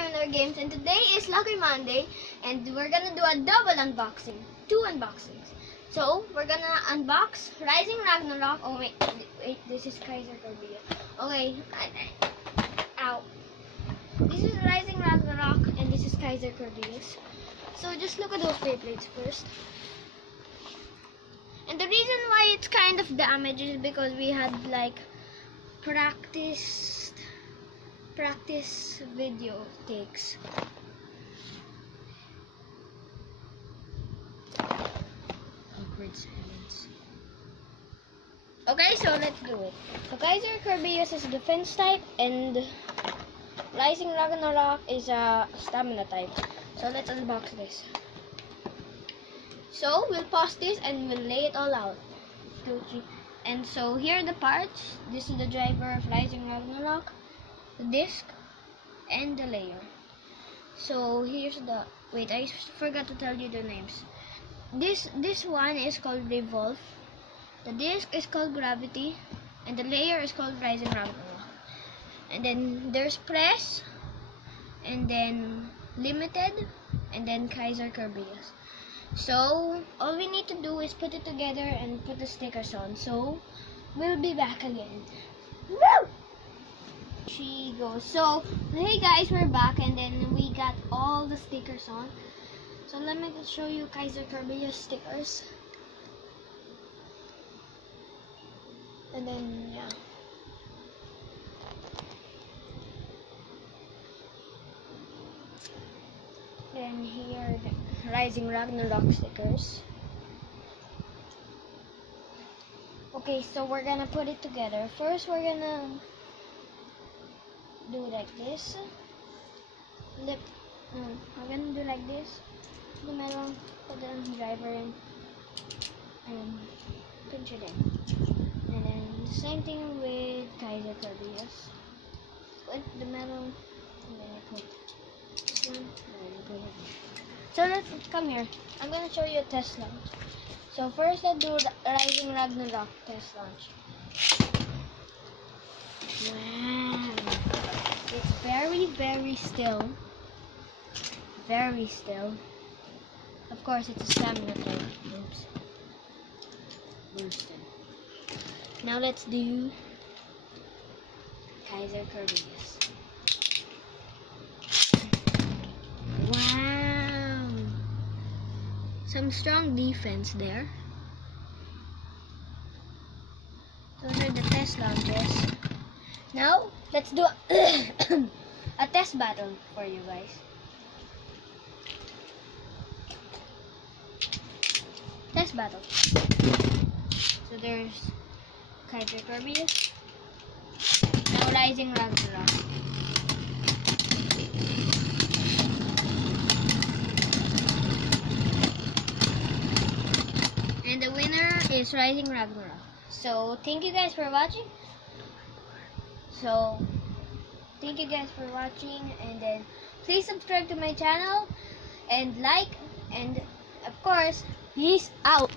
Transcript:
Ragnaruk Games, and today is Lucky Monday, and we're gonna do a double unboxing, 2 unboxings. So we're gonna unbox Rising Ragnarok. Oh wait, this is Kaiser Kerbeus. Okay, ow. This is Rising Ragnarok, and this is Kaiser Kerbeus. So just look at those plates first. And the reason why it's kind of damaged is because we had like practice video takes. Awkward silence. Okay, so let's do it. So Kaiser Kerbeus is defense type, and Rising Ragnarok is a stamina type. So let's unbox this. So we'll pause this and we'll lay it all out. 2, 3. And so here are the parts. This is the driver of Rising Ragnarok, the disc, and the layer. So here's the, wait, I forgot to tell you the names. This one is called Revolve, the disc is called Gravity, and the layer is called Rising Ragnarok. And then there's Press, and then Limited, and then Kaiser Kerbeus. So all we need to do is put it together and put the stickers on. So we'll be back again. Woo! She goes. So hey guys, we're back, and then we got all the stickers on. So let me show you Kaiser Kerbeus stickers. And then yeah. Then here are the Rising Ragnarok stickers. Okay, so we're gonna put it together. First, we're gonna do like this. We're gonna do like this. The metal, put the driver in, and pinch it in. And then the same thing with Kaiser Kerbeus. Put the metal, and then I put this one, and then I put it. So let's come here. I'm gonna show you a test launch. So first, let's do the Rising Ragnarok test launch. Wow, it's very still. Very still. Of course, it's a stamina type. Oops. Boosted. Now let's do Kaiser Kerbeus. Wow. Some strong defense there. Those are the test launches. Now, let's do a test battle for you guys. Test battle. So there's Kaiser Kerbeus. Now Rising Ragnarok. And the winner is Rising Ragnarok. So thank you guys for watching. And then please subscribe to my channel and like, and of course, peace out.